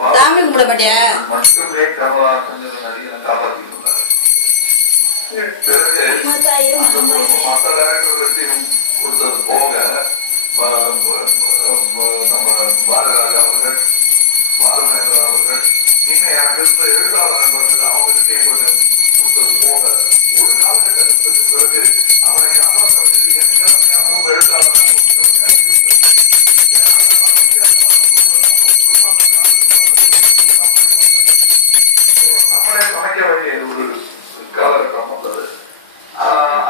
சாமி கும்பிட மாட்டியா? மட்டுமே கமலஹாசன் நடிகை காப்பாற்றிட்டுள்ளார். பிறகு மற்ற டைரக்டர்களையும் கொடுத்தது போக நம்ம பாரதிராஜா அவர்கள், பாலமேந்திரா அவர்கள், இன்னும் எனக்கு இருந்த எழுத்தாளர் நண்பர்கள் அவங்ககிட்டையும் கொஞ்சம் கொடுத்தது போக ஒரு காலகட்டத்திற்கு பிறகு அவரை காப்பாற்ற என் திறமையாகவும் எழுத்தாளர் நம்மளே சமைக்க வேண்டிய ஒரு காலகட்டம் வந்தது.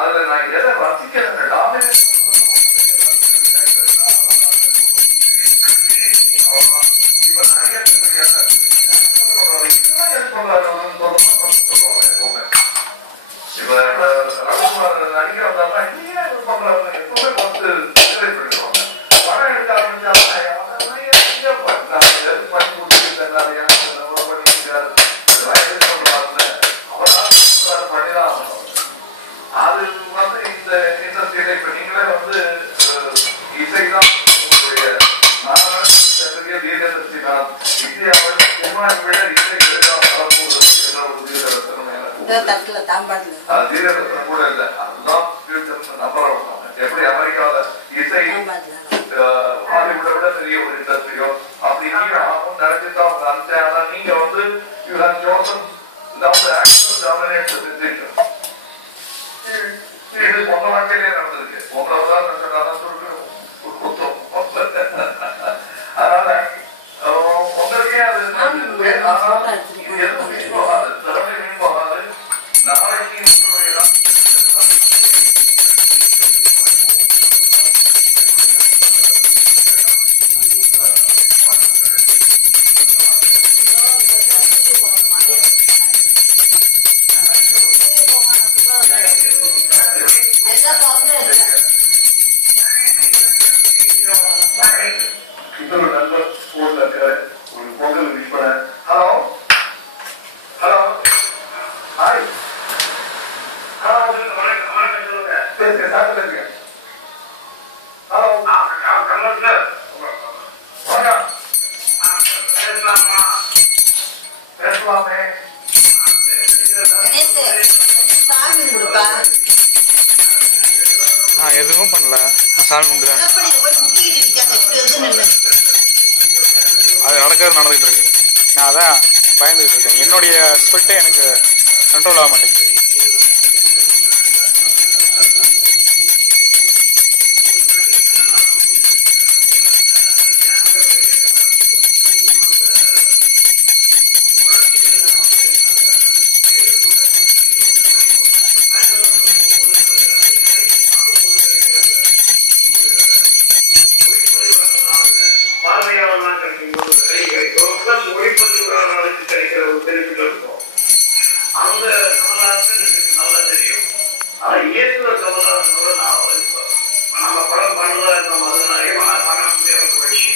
அதுல நான் எதை ரசிக்கிறேன் இப்ப நிறைய இப்ப ரவிக்குமார் நடிகர் வந்தாருன்னா எப்பவுமே பார்த்து பண்ணிடுவாங்க. படம் எடுக்க ஆரம்பிச்சாலும் பண்ணி கொடுத்துருக்காரு பண்ணிதான் அது வந்து இந்த இண்டஸ்ட்ரியில இப்ப நீங்களே வந்து இசைதான் உங்களுடைய தீர்க்கதர்சி தான். இந்தியாவில் சினிமாவை விட இசை தீரதர்சனம் கூட இல்லை. அதுதான் நம்புறோம். எப்படி அமெரிக்காவில இசை ஹாலிவுட்டை விட பெரிய ஒரு இண்டஸ்ட்ரியோ அப்படி நீங்க நினைச்சுதான் அவங்க நினைச்சாங்க. நீங்க வந்து யூ ஹேவ் சோசன் இது பொண்ண வாழ்க்கையிலே நடந்திருக்கு. பொங்கதான் ஒரு குத்தம். அதனால உங்களுக்கே அது எதுவும் போகாது, திறமை மீன் போகாது. நாளைக்கு இன்னொரு நண்பர் போன்ல இருக்காரு. ஒரு பொங்கல் விஷ் பண்ண. ஹலோ ஹலோ ஹாய் ஹலோ பேசுங்க சாப்பிட்டு பேசுங்க. ஹலோ பேசலாமே. சாமி கும்பிடுப்பா. எதுவும் பண்ணல, சாமி கும்பிடுறேன். அது நடந்துகிட்டு இருக்கு. நான் அதான் பயந்துகிட்டு இருக்கேன். என்னுடைய ஸ்வெட்டே எனக்கு கண்ட்ரோல் ஆக மாட்டேங்குது. கிடைக்கிற ஒரு பெனிஃபிட் இருக்கும். அந்த கமலஹாசன் எனக்கு நல்லா தெரியும். ஆனா இயக்குற கமலஹாசனோட நான் நம்ம படம் பண்ணதா இருந்தோம். அது நிறைய பண்ண முடியாத போயிடுச்சு.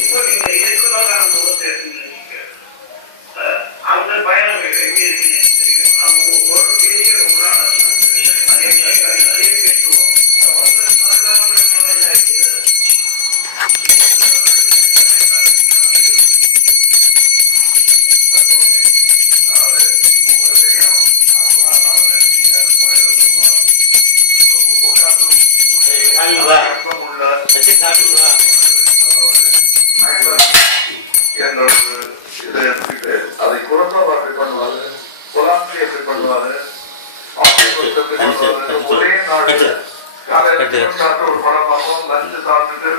இப்போ நீங்க இயக்குனரான முகத்தை எடுத்துங்க. அந்த பயணம் எங்கே இருக்குன்னு தெரியும். ஒரு பெரிய நிறைய பேசுவோம். அதை குழந்தை எப்படி பண்ணுவாரு, குலாந்தி எப்படி பண்ணுவாரு, ஒரே நாள் காலையில் ஒரு படம் பார்ப்போம், லஞ்சு சாப்பிட்டுட்டு